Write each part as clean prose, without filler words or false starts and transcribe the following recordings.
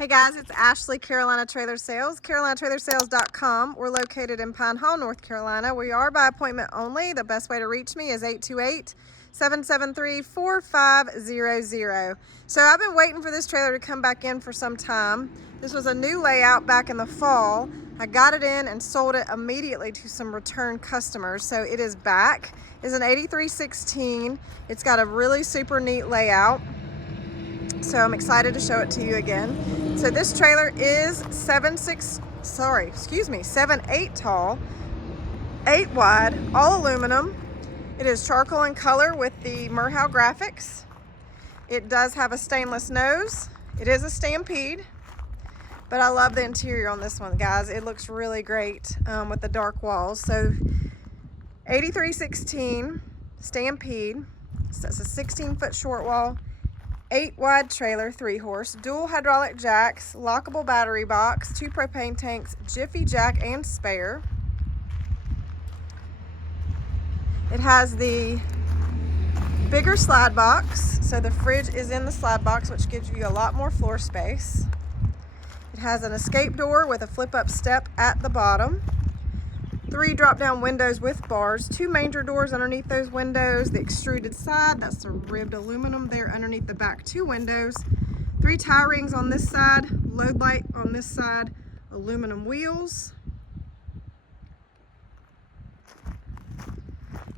Hey guys, it's Ashley, Carolina Trailer Sales, carolinatrailersales.com. We're located in Pine Hall, North Carolina. We are by appointment only. The best way to reach me is 828-773-4500. So I've been waiting for this trailer to come back in for some time. This was a new layout back in the fall. I got it in and sold it immediately to some return customers. So it is back. It's an 8316. It's got a really super neat layout. So I'm excited to show it to you again. So this trailer is 7'8" tall, 8 wide, all aluminum. It is charcoal in color with the Merhow graphics. It does have a stainless nose. It is a Stampede, but I love the interior on this one, guys. It looks really great with the dark walls. So 8316 Stampede. So it's a 16-foot short wall, 8 wide trailer, 3-horse, dual hydraulic jacks, lockable battery box, 2 propane tanks, Jiffy jack and spare. It has the bigger slide box, so the fridge is in the slide box, which gives you a lot more floor space. It has an escape door with a flip-up step at the bottom. 3 drop-down windows with bars, 2 manger doors underneath those windows, the extruded side, that's the ribbed aluminum there underneath the back 2 windows, 3 tie rings on this side, load light on this side, aluminum wheels.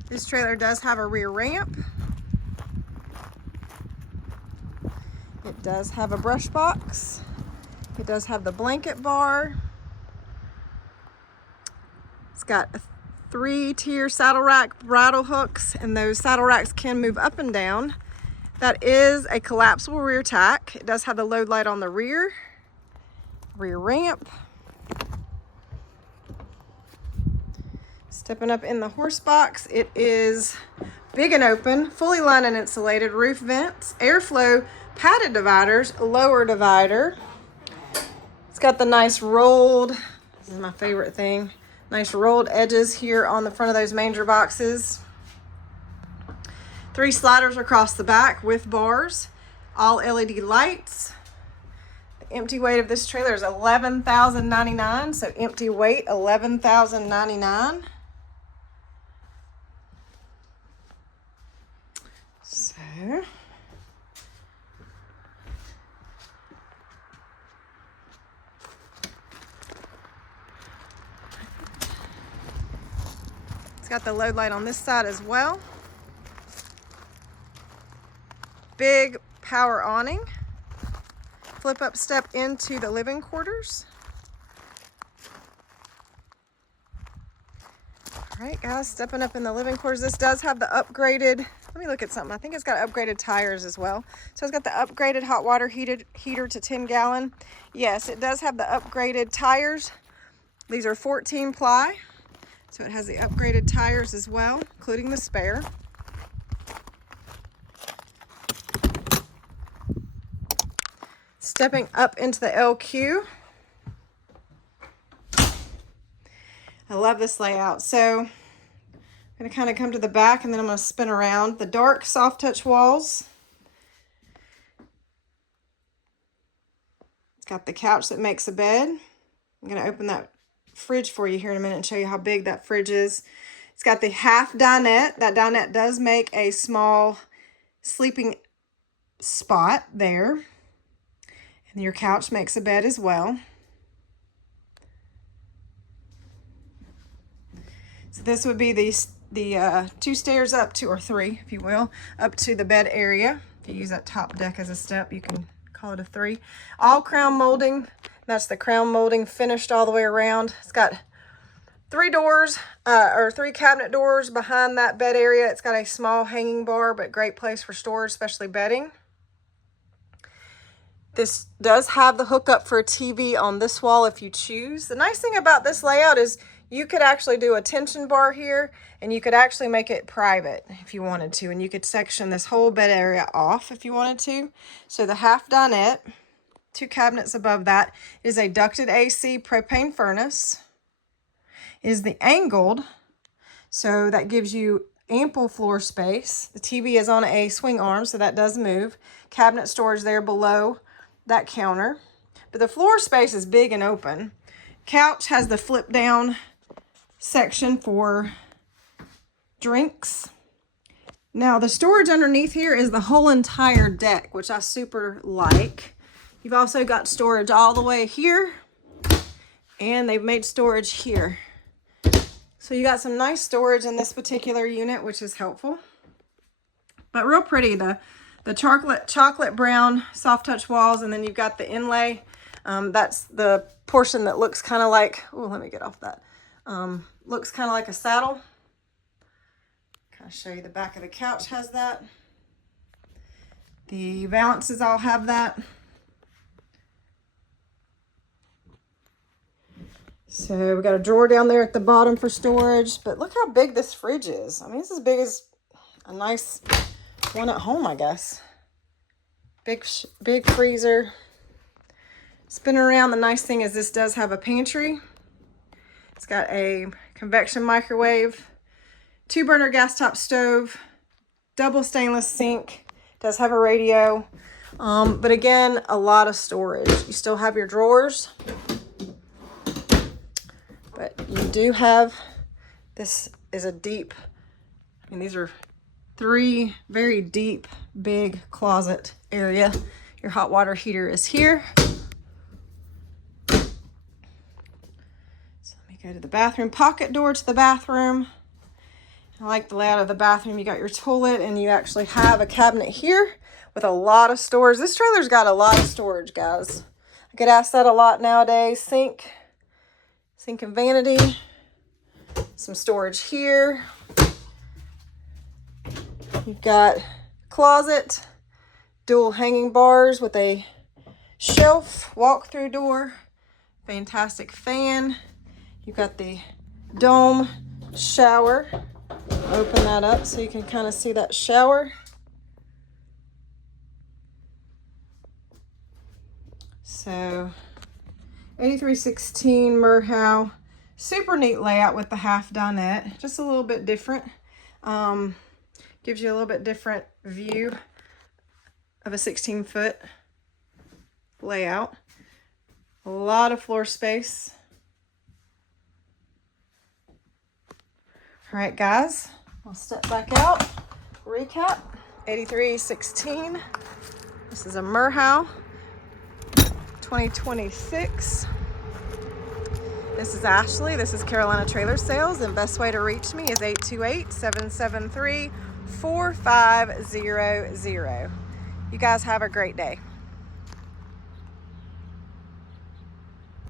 This trailer does have a rear ramp. It does have a brush box. It does have the blanket bar. It's got a 3-tier saddle rack bridle hooks, and those saddle racks can move up and down. That is a collapsible rear tack. It does have the load light on the rear ramp. Stepping up in the horse box, it is big and open, fully lined and insulated, roof vents, airflow, padded dividers, lower divider. It's got the nice rolled, this is my favorite thing, nice rolled edges here on the front of those manger boxes. 3 sliders across the back with bars, all LED lights. The empty weight of this trailer is 11,099, so empty weight 11,099. So it's got the load light on this side as well. Big power awning. Flip up step into the living quarters. All right, guys, stepping up in the living quarters. This does have the upgraded, let me look at something. I think it's got upgraded tires as well. So it's got the upgraded hot water heater to 10 gallon. Yes, it does have the upgraded tires. These are 14 ply. So it has the upgraded tires as well, including the spare. Stepping up into the LQ. I love this layout. So I'm going to kind of come to the back and then I'm going to spin around. The dark soft touch walls. It's got the couch that makes a bed. I'm going to open that fridge for you here in a minute and show you how big that fridge is. It's got the half dinette. That dinette does make a small sleeping spot there. And your couch makes a bed as well. So this would be the 2 stairs up to, or 3 if you will, up to the bed area. If you use that top deck as a step, you can call it a 3. All crown molding. That's the crown molding finished all the way around. It's got 3 doors, or 3 cabinet doors behind that bed area. It's got a small hanging bar, but great place for storage, especially bedding. This does have the hookup for a TV on this wall if you choose. The nice thing about this layout is you could actually do a tension bar here, and you could actually make it private if you wanted to, and you could section this whole bed area off if you wanted to. So the half dinette, 2 cabinets above that, is a ducted AC propane furnace. Is the angled, so that gives you ample floor space. The TV is on a swing arm, so that does move. Cabinet storage there below that counter. But the floor space is big and open. Couch has the flip down section for drinks. Now the storage underneath here is the whole entire deck, which I super like. You've also got storage all the way here, and they've made storage here. So you got some nice storage in this particular unit, which is helpful. But real pretty, the chocolate brown soft touch walls, and then you've got the inlay. That's the portion that looks kind of like, oh, let me get off that. Looks kind of like a saddle. Kind of show you the back of the couch has that. The valances all have that. So we got a drawer down there at the bottom for storage, but look how big this fridge is. I mean, it's as big as a nice one at home, I guess. Big freezer. Spin around. The nice thing is this does have a pantry. It's got a convection microwave, 2-burner gas top stove, double stainless sink. Does have a radio, but again, a lot of storage. You still have your drawers, but you do have, this is a deep, I mean, these are 3 very deep, big closet area. Your hot water heater is here. So let me go to the bathroom. Pocket door to the bathroom. I like the layout of the bathroom. You got your toilet, and you actually have a cabinet here with a lot of storage. This trailer's got a lot of storage, guys. I get asked that a lot nowadays. Sink and vanity. Some storage here. You've got closet, dual hanging bars with a shelf, walk-through door, fantastic fan. You've got the dome shower. Open that up so you can kind of see that shower. So 8316 Merhow. Super neat layout with the half dinette. Just a little bit different. Gives you a little bit different view of a 16-foot layout. A lot of floor space. All right, guys, I'll step back out. Recap, 8316. This is a Merhow 2026. This is Ashley. This is Carolina Trailer Sales, and best way to reach me is 828-773-4500. You guys have a great day.